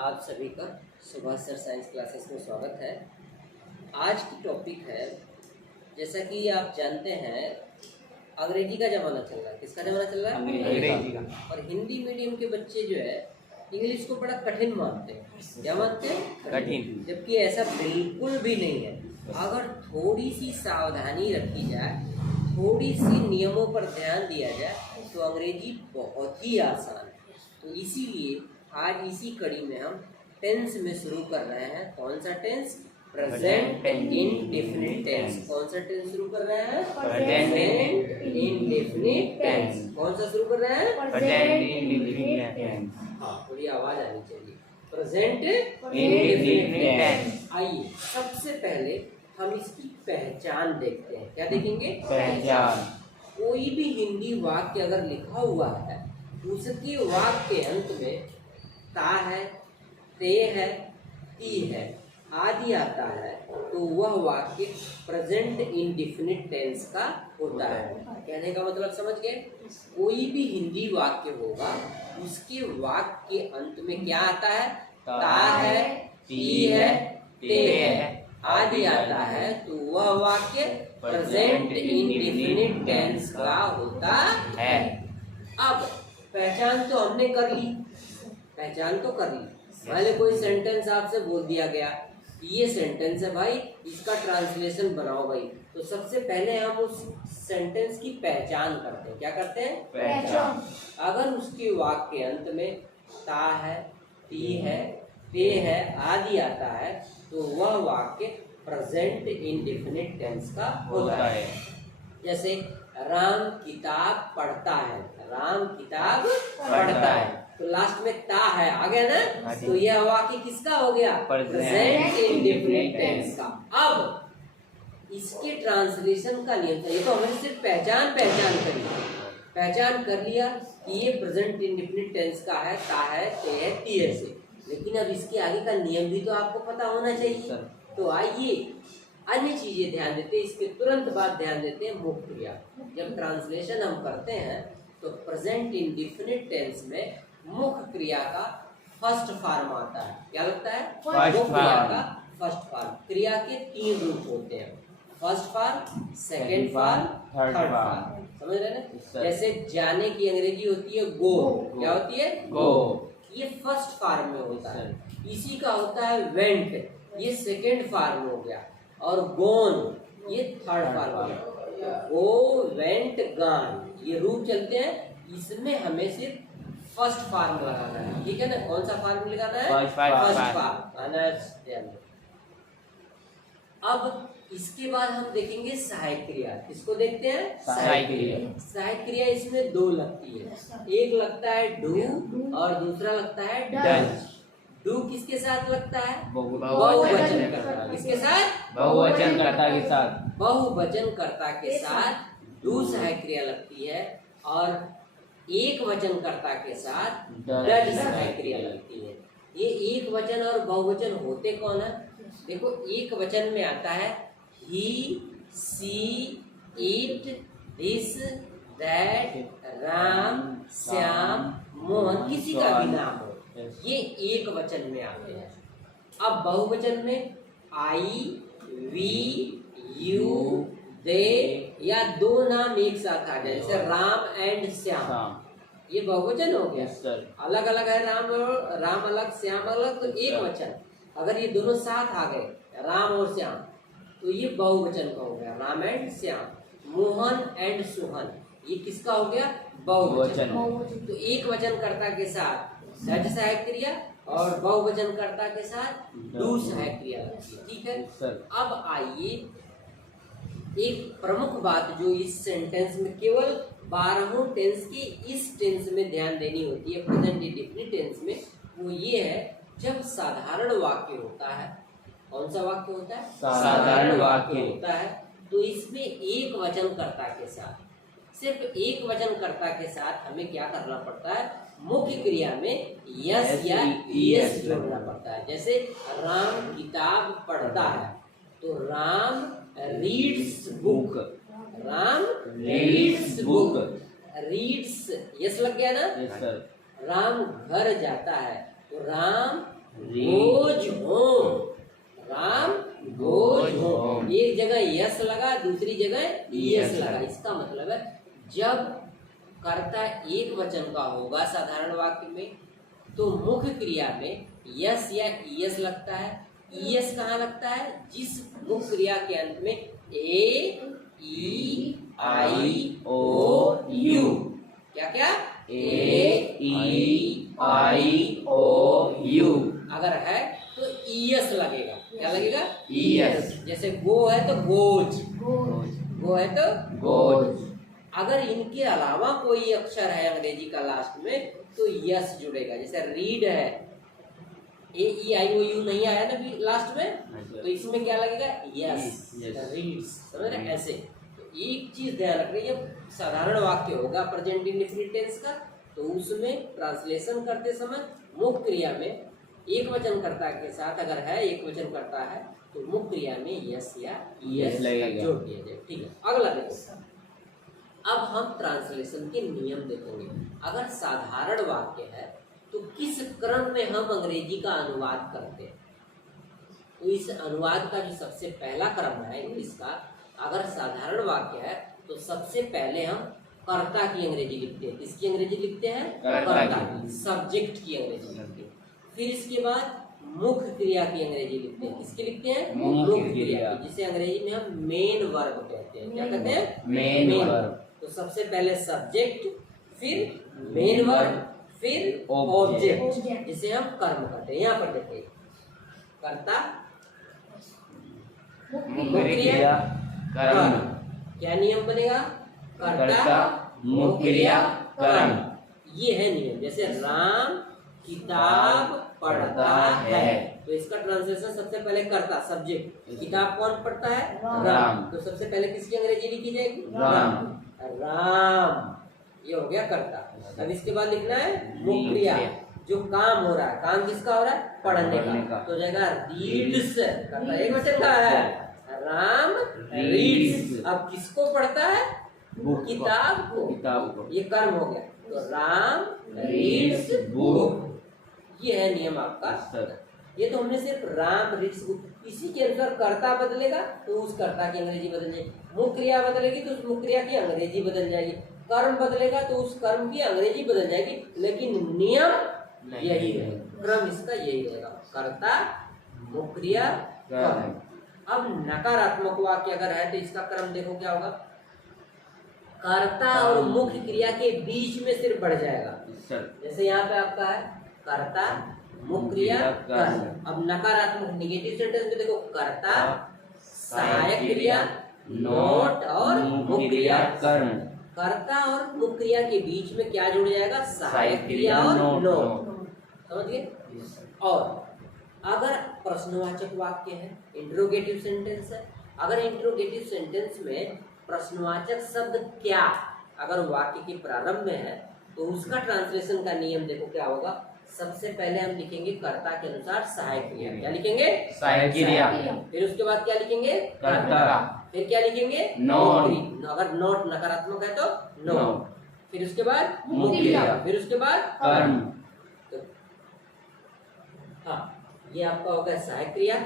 आप सभी का सुभाष सर साइंस क्लासेस में स्वागत है। आज की टॉपिक है, जैसा कि आप जानते हैं, अंग्रेजी का ज़माना चल रहा है। किसका ज़माना चल रहा है? अंग्रेजी का। और हिंदी मीडियम के बच्चे जो है इंग्लिश को बड़ा कठिन मानते हैं। क्या मानते हैं? कठिन। जबकि ऐसा बिल्कुल भी नहीं है। अगर थोड़ी सी सावधानी रखी जाए, थोड़ी सी नियमों पर ध्यान दिया जाए तो अंग्रेजी बहुत ही आसान है। तो इसीलिए आज इसी कड़ी में हम टेंस में शुरू कर रहे हैं। कौन सा टेंस? Present indefinite tense. कौन सा टेंस शुरू कर रहे हैं? Present indefinite tense. कौन सा शुरू कर रहे हैं? Present indefinite tense. हाँ, थोड़ी आवाज आनी चाहिए। Present indefinite tense. आइए सबसे पहले हम इसकी पहचान देखते हैं। क्या देखेंगे? पहचान। कोई भी हिंदी वाक्य अगर लिखा हुआ है, उसके वाक्य के अंत में ता है, ते है, ती है आदि आता है तो वह वाक्य प्रेजेंट इंडेफिनिट टेंस का होता है। कहने का मतलब समझ गए? कोई भी हिंदी वाक्य होगा, उसके वाक्य के अंत में क्या आता है? ता है, ती है, ते है आदि आता है तो वह वाक्य प्रेजेंट इंडेफिनिट टेंस का होता है। अब पहचान तो हमने कर ली, पहचान तो कर ली। मान लो कोई सेंटेंस आपसे बोल दिया गया, ये सेंटेंस है भाई, इसका ट्रांसलेशन बनाओ भाई। तो सबसे पहले हम उस सेंटेंस की पहचान करते हैं। क्या करते हैं? पहचान। अगर उसके वाक्य के अंत में ता है, ती है, ते है आदि आता है तो वह वाक्य प्रेजेंट इंडेफिनिट टेंस का होता है। जैसे राम किताब पढ़ता है, राम किताब पढ़ता है तो लास्ट में ता है, आ गया ना? तो यह वाक्य किसका हो गया? प्रेजेंट इंडेफिनिट टेंस का। अब इसके ट्रांसलेशन का नियम था। ये तो हमने सिर्फ पहचान करी, पहचान कर लिया कि ये प्रेजेंट इंडेफिनिट टेंस का है, ता है, ते है, ती है से। लेकिन अब इसके आगे का नियम भी तो आपको पता होना चाहिए। तो आइए अन्य चीजें ध्यान देते हैं, इसके तुरंत बाद ध्यान देते हैं मुख्य क्रिया। जब ट्रांसलेशन हम करते हैं तो प्रेजेंट इंडेफिनिट टेंस में मुख्य क्रिया का फर्स्ट फॉर्म आता है। क्या लगता है? मुख्य क्रिया का फर्स्ट फॉर्म। क्रिया के 3 रूप होते हैं, first form, second form, third form. समझ रहे ना? जैसे जाने की अंग्रेजी होती है गो। क्या होती है? गो। ये फर्स्ट फॉर्म में होता है। इसी का होता है वेंट, ये सेकेंड फॉर्म हो गया। और गोन ये थर्ड फॉर्म हो गया। गो, वेंट, गान ये रूप चलते हैं। इसमें हमें सिर्फ फर्स्ट फॉर्म लगाना है। ठीक है ना? कौन सा फॉर्म लगाना है? First form. अब इसके बाद हम देखेंगे सहायक क्रिया। किसको देखते हैं? सहायक क्रिया। सहायक क्रिया इसमें 2 लगती है। एक लगता है डू और दूसरा लगता है डज। डू किसके साथ लगता है? बहुवचन कर्ता। किसके साथ? बहुवचन कर्ता के साथ। बहुवचन कर्ता के साथ डू सहायक क्रिया लगती है और एक वचन कर्ता के साथ डज सहायक क्रिया लगती है। ये एक वचन और बहुवचन होते कौन है? देखो, एक वचन में आता है he, she, it, this, that, Ram, Shyam, Mohan, किसी का भी नाम हो, ये एक वचन में आते हैं। अब बहुवचन में आई, वी, यू, दे या 2 नाम एक साथ आ जाए, जैसे राम एंड श्याम, ये बहुवचन हो गया। अलग अलग है राम अलग, श्याम अलग, तो एक वचन। अगर ये दोनों साथ आ गए, राम और श्याम, तो ये बहुवचन का हो गया, राम एंड श्याम। मोहन एंड सुहन, ये किसका हो गया? बहुवचन। तो एक वचन कर्ता के साथ डज सहायक क्रिया और बहुवचन कर्ता के साथ डू सहायक क्रिया लगती है। ठीक है? अब आइए एक प्रमुख बात जो इस सेंटेंस में केवल 12 टेंस की इस टेंस में ध्यान देनी होती है, प्रेजेंट इंडेफिनिट टेंस में, वो ये है जब साधारण वाक्य होता है। कौन सा वाक्य होता है? साधारण वाक्य होता है तो इसमें एक वचन कर्ता के साथ, सिर्फ एक वचन कर्ता के साथ हमें क्या करना पड़ता है? मुख्य क्रिया में यस या ईएस जोड़ना पड़ता है। जैसे राम किताब पढ़ता है तो Ram reads book, Ram reads book, reads yes लग गया ना? Yes sir. राम घर जाता है तो Ram goes home, Ram goes home. एक जगह यस लगा, दूसरी जगह यस लगा। इसका मतलब है जब कर्ता एक वचन का होगा साधारण वाक्य में तो मुख्य क्रिया में यस या ईएस लगता है। ईएस कहाँ लगता है? जिस मुख्य क्रिया के अंत में ए ई आई ओ यू, क्या क्या? ए ई आई ओ यू अगर है तो ईएस लगेगा। क्या लगेगा? ईएस। जैसे गो है तो गोज, गो है तो गोज। अगर इनके अलावा कोई अक्षर है अंग्रेजी का लास्ट में तो यस जुड़ेगा। जैसे रीड है, ए ई आई ओ यू नहीं आया ना भी लास्ट में, तो इसमें क्या लगेगा? Yes, reads. समझ रहे? ऐसे तो एक चीज ध्यान रखनी है, साधारण वाक्य होगा प्रेजेंट इंडेफिनिट टेंस का, तो उसमें ट्रांसलेशन करते समय मुख्य क्रिया में एक वचन कर्ता के साथ अगर है एक वचन कर्ता है तो मुख्य क्रिया में यस या यस लगेगा, जोड़ दिया जाए। ठीक है, अगला देखो। अब हम ट्रांसलेशन के नियम देखेंगे। अगर साधारण वाक्य है तो किस क्रम में हम अंग्रेजी का अनुवाद करते हैं? तो इस अनुवाद का जो सबसे पहला क्रम है इंग्लिश का, अगर साधारण वाक्य है तो सबसे पहले हम कर्ता की अंग्रेजी लिखते हैं। किसकी अंग्रेजी लिखते हैं? कर्ता की, सब्जेक्ट की अंग्रेजी लिखते हैं। फिर इसके बाद मुख्य क्रिया की अंग्रेजी लिखते हैं। किसकी लिखते हैं? मुख्य क्रिया की, जिसे अंग्रेजी में हम मेन वर्ब कहते हैं। क्या कहते हैं? Main verb. तो सबसे पहले सब्जेक्ट, फिर मेन वर्ब, फिर ऑब्जेक्ट, जिसे हम कर्म कहते हैं। यहाँ पर देखिए, कर्ता, मुख्य क्रिया, कर्म। क्या नियम बनेगा? कर्ता, मुख्य क्रिया, कर्म। ये है नियम। जैसे राम किताब पढ़ता है, तो इसका ट्रांसलेशन सबसे पहले कर्ता, सब्जेक्ट। किताब कौन पढ़ता है? राम। तो सबसे पहले किसकी अंग्रेजी लिखी जाएगी? राम। राम, ये हो गया कर्ता। अब इसके बाद लिखना है मुख्य क्रिया, जो काम हो रहा है। काम किसका हो रहा है? पढ़ने का। तो हो जाएगा रीड्स, कर्ता एक वचन का है, राम रीड्स। अब किसको पढ़ता है? किताब को। किताब को। ये कर्म हो गया, तो राम रीड्स बुक। ये है नियम आपका। ये तो हमने सिर्फ राम रीड्स बुक, इसी के अनुसार कर्ता बदलेगा तो उस कर्ता की अंग्रेजी बदल जाएगी, मुख्य क्रिया बदलेगी तो उस मुख्य क्रिया की अंग्रेजी बदल जाएगी, कर्म बदलेगा तो उस कर्म की अंग्रेजी बदल जाएगी, लेकिन नियम यही रहेगा, क्रम इसका यही रहेगा, कर्ता मुख्य क्रिया कर्म। अब नकारात्मक वाक्य अगर है तो इसका क्रम देखो क्या होगा? कर्ता और मुख्य क्रिया के बीच में सिर्फ बढ़ जाएगा। जैसे यहाँ पे आपका है कर्ता मुख्य क्रिया कर्म। अब नकारात्मक नेगेटिव सेंटेंस में देखो, कर्ता सहायक क्रिया नोट और मुख्य क्रिया कर्म। कर्ता और मुख्य क्रिया के बीच में क्या जुड़ जाएगा? सहायक क्रिया और नोट। समझिए। और अगर प्रश्नवाचक वाक्य है, इंट्रोगेटिव सेंटेंस है, अगर इंट्रोगेटिव सेंटेंस में प्रश्नवाचक शब्द क्या अगर वाक्य के प्रारंभ में है तो उसका ट्रांसलेशन का नियम देखो क्या होगा? सबसे पहले हम लिखेंगे कर्ता के अनुसार सहायक क्रिया। क्या लिखेंगे? सहायक क्रिया। फिर उसके बाद क्या लिखेंगे? कर्ता। फिर क्या लिखेंगे? नोट। अगर नोट नकारात्मक है तो नोट। फिर उसके बाद मुख्य क्रिया। फिर उसके बाद कर्म। तो हाँ, ये आपका होगा सहायक क्रिया।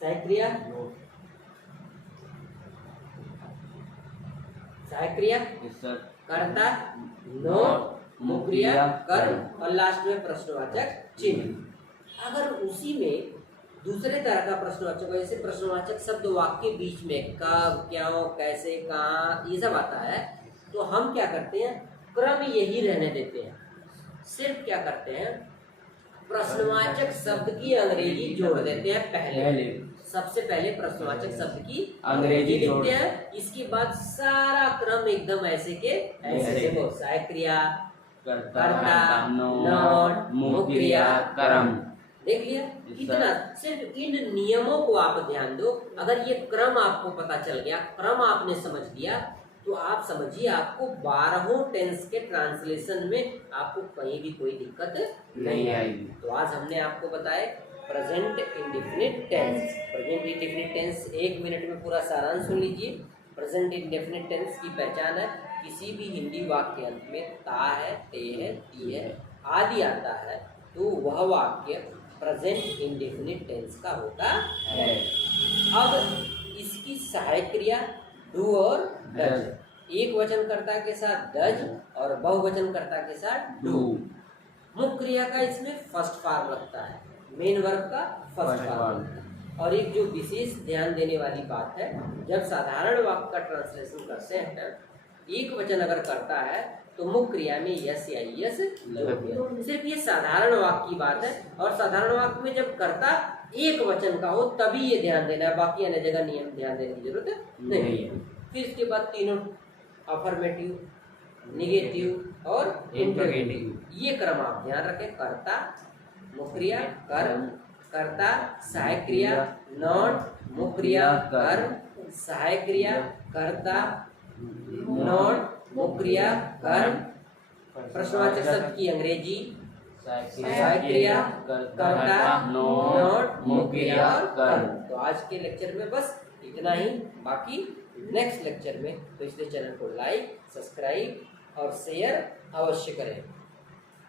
सहायक क्रिया, सहायक क्रिया, कर्ता, नोट, मुख्य क्रिया, कर्म और लास्ट में प्रश्नवाचक चिन्ह। अगर उसी में दूसरे तरह का प्रश्नवाचक, जैसे प्रश्नवाचक शब्द वाक्य बीच में कब, क्यों, कैसे, कहाँ, ये सब आता है, तो हम क्या करते हैं? क्रम यही रहने देते हैं। सिर्फ क्या करते हैं? प्रश्नवाचक शब्द की अंग्रेजी जोड़ देते हैं पहले। सबसे पहले प्रश्नवाचक शब्द की अंग्रेजी लिखते हैं, इसके बाद सारा क्रम एकदम ऐसे के ऐसे। देखो, सहायक क्रिया, कर्ता, नोट, मुख्य क्रिया, कर्म। देख लिया कितना? सिर्फ इन नियमों को आप ध्यान दो। अगर ये क्रम आपको पता चल गया, क्रम आपने समझ लिया, तो आप समझिए आपको 12 टेंस के ट्रांसलेशन में आपको कहीं भी कोई दिक्कत नहीं आएगी। तो आज हमने आपको बताया present indefinite tense. Present indefinite tense 1 minute में पूरा सारांश सुन लीजिए। प्रेजेंट इंडेफिनिट टेंस की पहचान है, किसी भी हिंदी वाक्य अंत में ता है, ते है, ती है, आदि आता है तो वह वाक्य प्रेजेंट इंडेफिनिट टेंस का होता है। अब इसकी सहायक क्रिया डू और डज। एक वचनकर्ता के साथ डज और बहुवचनकर्ता के साथ डू। मुख्य क्रिया का इसमें फर्स्ट फॉर्म लगता है, मेन वर्ब का फर्स्ट फॉर्म। और एक जो विशेष ध्यान देने वाली बात है, जब साधारण वाक्य का ट्रांसलेशन करते हैं, एक वचन अगर करता है तो मुख्य क्रिया में यस या यस सिर्फ ये साधारण वाक्य की बात है। और साधारण वाक्य में जब कर्ता एक वचन का हो तभी ये ध्यान देना है, बाकी अन्य जगह नियम ध्यान देने की जरूरत नहीं है। फिर इसके बाद तीनों अफर्मेटिव, निगेटिव और इंटरोगेटिव, ये क्रम आप ध्यान रखें। कर्ता, मुख्य क्रिया, कर्म, कर्ता, सहायक क्रिया, नॉन, मुख्य क्रिया, कर्म, सहायक क्रिया, कर्ता, नॉन, मुख्य क्रिया, कर्म, प्रश्नवाचक शब्द की अंग्रेजी, सहायक क्रिया, कर्ता, नॉन, मुख्य क्रिया, कर्म। तो आज के लेक्चर में बस इतना ही। बाकी नेक्स्ट लेक्चर में तो इसलिए चैनल को लाइक, सब्सक्राइब और शेयर अवश्य करें।